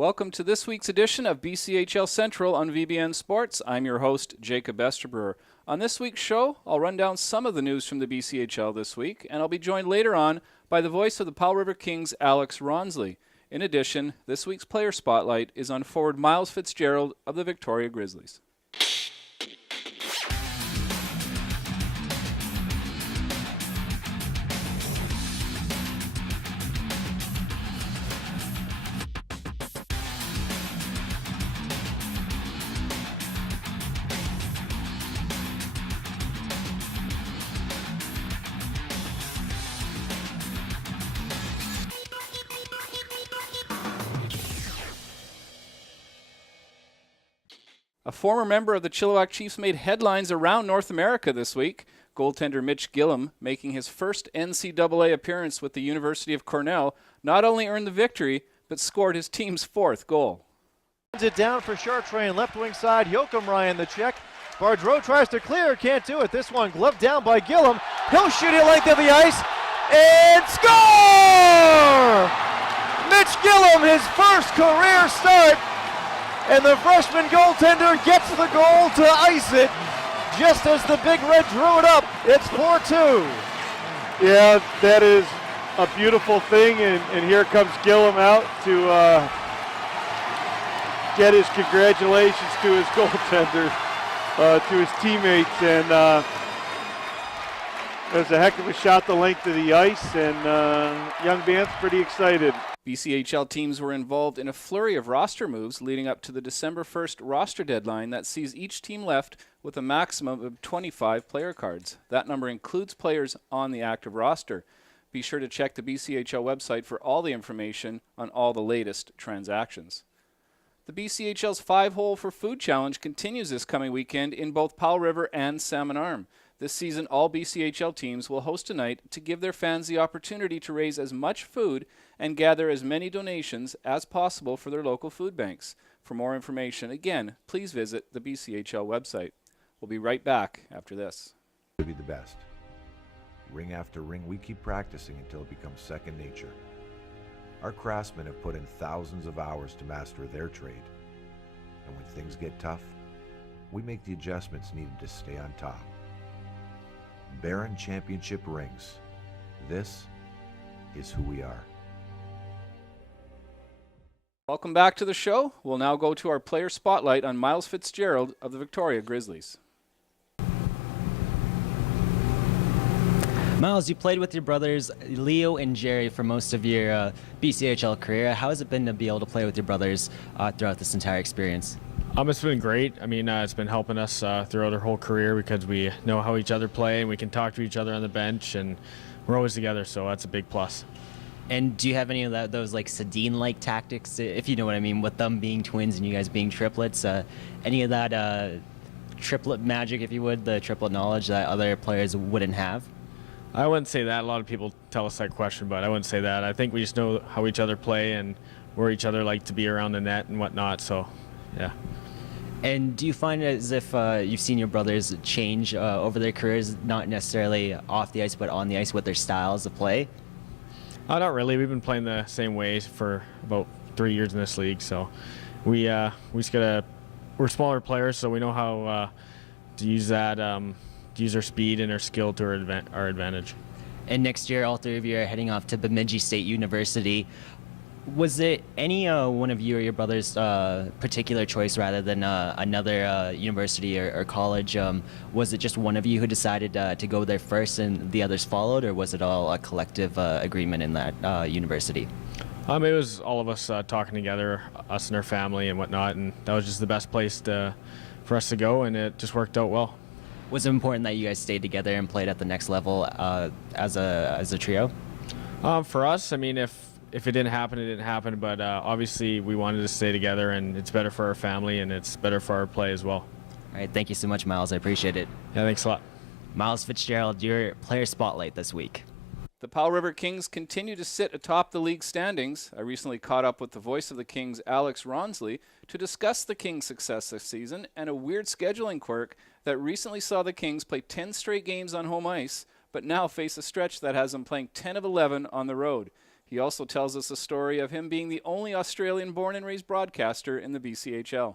Welcome to this week's edition of BCHL Central on VBN Sports. I'm your host, Jacob Esterbroer. On this week's show, I'll run down some of the news from the BCHL this week, and I'll be joined later on by the voice of the Powell River Kings, Alex Ronsley. In addition, this week's player spotlight is on forward Miles Fitzgerald of the Victoria Grizzlies. A former member of the Chilliwack Chiefs made headlines around North America this week. Goaltender Mitch Gillum, making his first NCAA appearance with the University of Cornell, not only earned the victory, but scored his team's fourth goal. It down for Chartrain, left wing side, Joachim Ryan, the check. Bardreau tries to clear, can't do it. This one gloved down by Gillum. He'll shoot it length of the ice and score! Mitch Gillum, his first career start. And the freshman goaltender gets the goal to ice it just as the Big Red drew it up. It's 4-2. Yeah, that is a beautiful thing, and here comes Gillum out to get his congratulations to his goaltender, to his teammates, and it was a heck of a shot the length of the ice, and young man's pretty excited. BCHL teams were involved in a flurry of roster moves leading up to the December 1st roster deadline that sees each team left with a maximum of 25 player cards. That number includes players on the active roster. Be sure to check the BCHL website for all the information on all the latest transactions. The BCHL's 5-Hole for Food Challenge continues this coming weekend in both Powell River and Salmon Arm. This season, all BCHL teams will host a night to give their fans the opportunity to raise as much food and gather as many donations as possible for their local food banks. For more information, again, please visit the BCHL website. We'll be right back after this. To be the best. Ring after ring, we keep practicing until it becomes second nature. Our craftsmen have put in thousands of hours to master their trade. And when things get tough, we make the adjustments needed to stay on top. Baron Championship Rings. This is who we are. Welcome back to the show. We'll now go to our player spotlight on Miles Fitzgerald of the Victoria Grizzlies. Miles, you played with your brothers Leo and Jerry for most of your BCHL career. How has it been to be able to play with your brothers throughout this entire experience? It's been great. It's been helping us throughout our whole career because we know how each other play and we can talk to each other on the bench, and we're always together, so that's a big plus. And do you have any of those like Sedin-like tactics, if you know what I mean, with them being twins and you guys being triplets? Any of that triplet magic, if you would, the triplet knowledge that other players wouldn't have? I wouldn't say that. A lot of people tell us that question, but I wouldn't say that. I think we just know how each other play and where each other like to be around the net and whatnot, so yeah. And do you find as if you've seen your brothers change over their careers, not necessarily off the ice, but on the ice with their styles of play? Not really. We've been playing the same way for about 3 years in this league, so we're smaller players, so we know how to use that, use our speed and our skill to our advantage. And next year, all three of you are heading off to Bemidji State University. Was it any one of you or your brother's particular choice rather than another university or college? Was it just one of you who decided to go there first and the others followed, or was it all a collective agreement in that university? It was all of us talking together, us and our family and whatnot, and that was just the best place for us to go, and it just worked out well. Was it important that you guys stayed together and played at the next level as a trio? For us, if it didn't happen, it didn't happen, but obviously we wanted to stay together, and it's better for our family and it's better for our play as well. All right, thank you so much, Miles. I appreciate it. Yeah, thanks a lot. Miles Fitzgerald, your player spotlight this week. The Powell River Kings continue to sit atop the league standings. I recently caught up with the voice of the Kings, Alex Ronsley, to discuss the Kings' success this season and a weird scheduling quirk that recently saw the Kings play 10 straight games on home ice, but now face a stretch that has them playing 10 of 11 on the road. He also tells us a story of him being the only Australian born and raised broadcaster in the BCHL.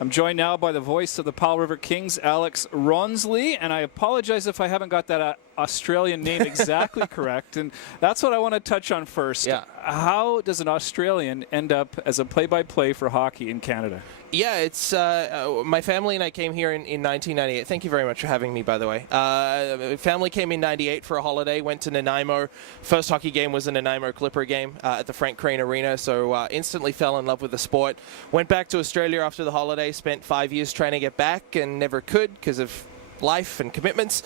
I'm joined now by the voice of the Powell River Kings, Alex Ronsley, and I apologize if I haven't got that Australian name exactly correct, and that's what I want to touch on first. Yeah. How does an Australian end up as a play-by-play for hockey in Canada? Yeah, it's my family and I came here in 1998. Thank you very much for having me, by the way. Family came in 98 for a holiday, went to Nanaimo. First hockey game was a Nanaimo Clipper game at the Frank Crane Arena, so instantly fell in love with the sport. Went back to Australia after the holiday, spent 5 years trying to get back and never could because of life and commitments.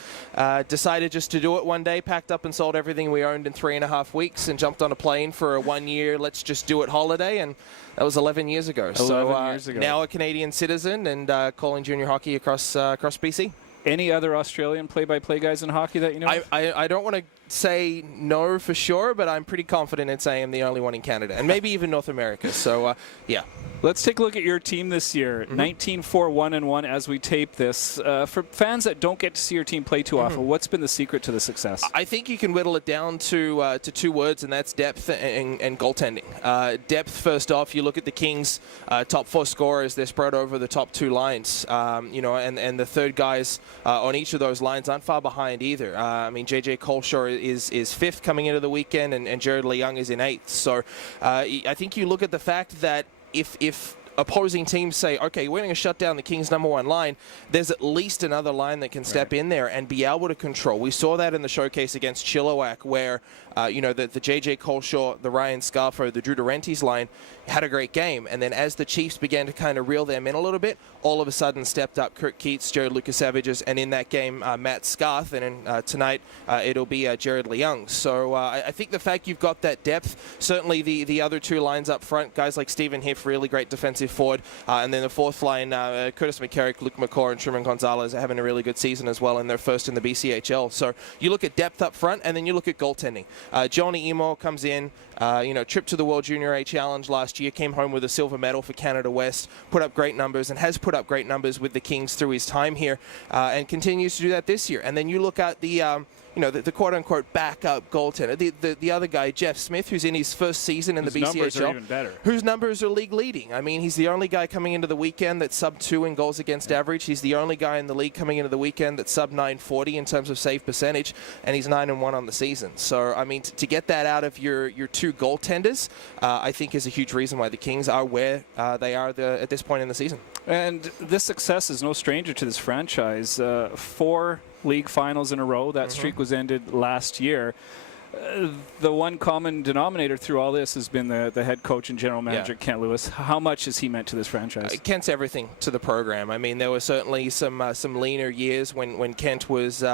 Decided just to do it one day, packed up and sold everything we owned in 3.5 weeks and jumped on a plane for a 1 year, let's just do it holiday, and that was 11 years ago. 11 years ago. Now a Canadian citizen and calling junior hockey across BC. Any other Australian play-by-play guys in hockey that you know of? I don't want to say no for sure, but I'm pretty confident in saying I'm the only one in Canada and maybe even North America. So, yeah. Let's take a look at your team this year. 19-4-1-1 as we tape this. For fans that don't get to see your team play too often, what's been the secret to the success? I think you can whittle it down to 2 words, and that's depth and goaltending. Depth, first off, you look at the Kings' top 4 scorers. They're spread over the top 2 lines, and the third guys on each of those lines aren't far behind either. I mean, J.J. Coleshaw is 5th coming into the weekend, and Jared Leung is in 8th. So I think you look at the fact that if opposing teams say, okay, we're going to shut down the Kings' number 1 line, there's at least another line that can step in there and be able to control. We saw that in the showcase against Chilliwack where, the J.J. Coleshaw, the Ryan Scarfo, the Drew Durentes line had a great game. And then as the Chiefs began to kind of reel them in a little bit, all of a sudden stepped up Kurt Keats, Jared Lukasavages, and in that game, Matt Scarth. And tonight, it'll be Jared Leung. So I think the fact you've got that depth, certainly the other 2 lines up front, guys like Stephen Hiff, really great defensive forward. And then the 4th line, Curtis McCarrick, Luke McCaw, and Truman Gonzalez are having a really good season as well, and they're first in the BCHL. So you look at depth up front, and then you look at goaltending. Johnny Emo comes in, trip to the World Junior A Challenge last year, came home with a silver medal for Canada West, put up great numbers, and has put up great numbers with the Kings through his time here, and continues to do that this year. And then you look at the quote-unquote backup goaltender, the other guy, Jeff Smith, who's in his first season in the BCHL. Numbers are even better. Whose numbers are league leading. I mean, he's the only guy coming into the weekend that's sub 2 in goals against average. He's the only guy in the league coming into the weekend that's sub 940 in terms of save percentage, and he's 9-1 on the season. So, I mean, to get that out of your 2 goaltenders, I think is a huge reason why the Kings are where they are at this point in the season. And this success is no stranger to this franchise. 4 league finals in a row. That streak was ended last year. The one common denominator through all this has been the head coach and general manager, Kent Lewis. How much has he meant to this franchise? Kent's everything to the program. I mean, there were certainly some leaner years when Kent was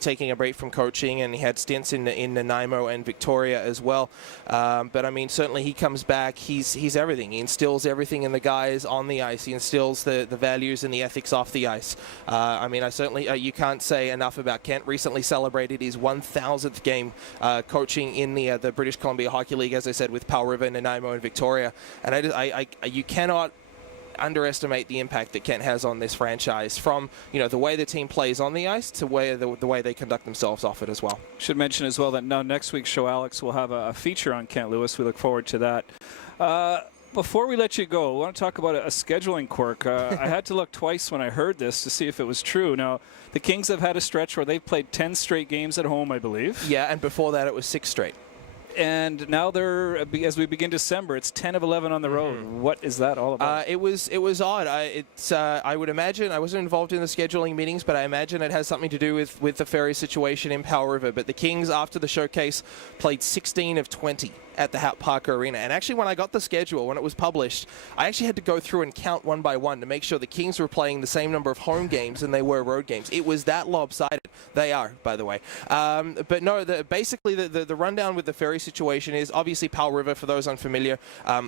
taking a break from coaching, and he had stints in Nanaimo and Victoria as well. But I mean, certainly he comes back. He's everything. He instills everything in the guys on the ice. He instills the values and the ethics off the ice. I mean, you can't say enough about Kent. Recently celebrated his 1,000th game coaching in the British Columbia Hockey League, as I said, with Powell River, Nanaimo, and Victoria. And you cannot underestimate the impact that Kent has on this franchise, from the way the team plays on the ice to the way they conduct themselves off it as well. Should mention as well that now next week's show, Alex, will have a feature on Kent Lewis. We look forward to that. Before we let you go, I want to talk about a scheduling quirk. I had to look twice when I heard this to see if it was true. Now, the Kings have had a stretch where they've played 10 straight games at home, I believe. Yeah, and before that it was 6 straight. And now as we begin December, it's 10 of 11 on the road. What is that all about? It was odd. I would imagine, I wasn't involved in the scheduling meetings, but I imagine it has something to do with the ferry situation in Powell River. But the Kings, after the showcase, played 16 of 20 at the Hatt Parker Arena. And actually, when I got the schedule, when it was published, I actually had to go through and count one by one to make sure the Kings were playing the same number of home games than they were road games. It was that lopsided. They are, by the way. But no, basically the rundown with the ferry situation is obviously Powell River, for those unfamiliar,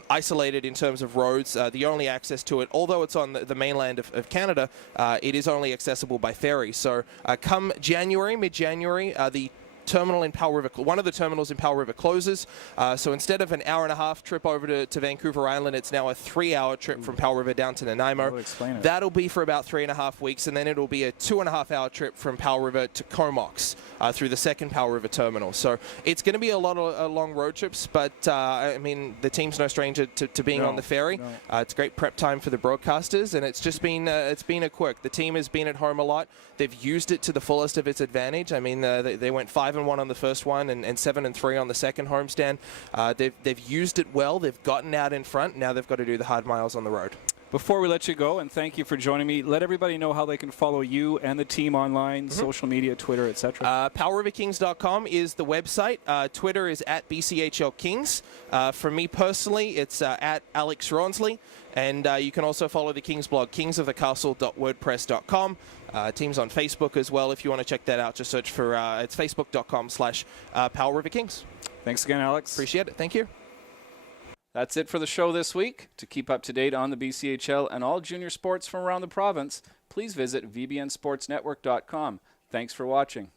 isolated in terms of roads. The only access to it, although it's on the mainland of Canada, it is only accessible by ferry. So come January, mid-January, the terminal in Powell River, one of the terminals in Powell River closes. So instead of an hour-and-a-half trip over to Vancouver Island, it's now a 3-hour trip from Powell River down to Nanaimo. That'll be for about 3.5 weeks, and then it'll be a 2.5-hour trip from Powell River to Comox through the second Powell River terminal. So it's going to be a lot of long road trips, but I mean, the team's no stranger to being on the ferry. It's great prep time for the broadcasters, and it's just been it's been a quirk. The team has been at home a lot. They've used it to the fullest of its advantage. I mean, they went 5-1 on the first one and 7-3 on the second homestand. They've used it well. They've gotten out in front. Now they've got to do the hard miles on the road. Before we let you go, and thank you for joining me, let everybody know how they can follow you and the team online, social media, Twitter, etc. PowellRiverKings.com is the website. Twitter is at BCHL Kings. For me personally, it's at Alex Rawnsley. And you can also follow the Kings blog, kingsofthecastle.wordpress.com. Team's on Facebook as well. If you want to check that out, just search for it's facebook.com/PowellRiverKings. Thanks again, Alex. Appreciate it. Thank you. That's it for the show this week. To keep up to date on the BCHL and all junior sports from around the province, please visit vbnsportsnetwork.com. Thanks for watching.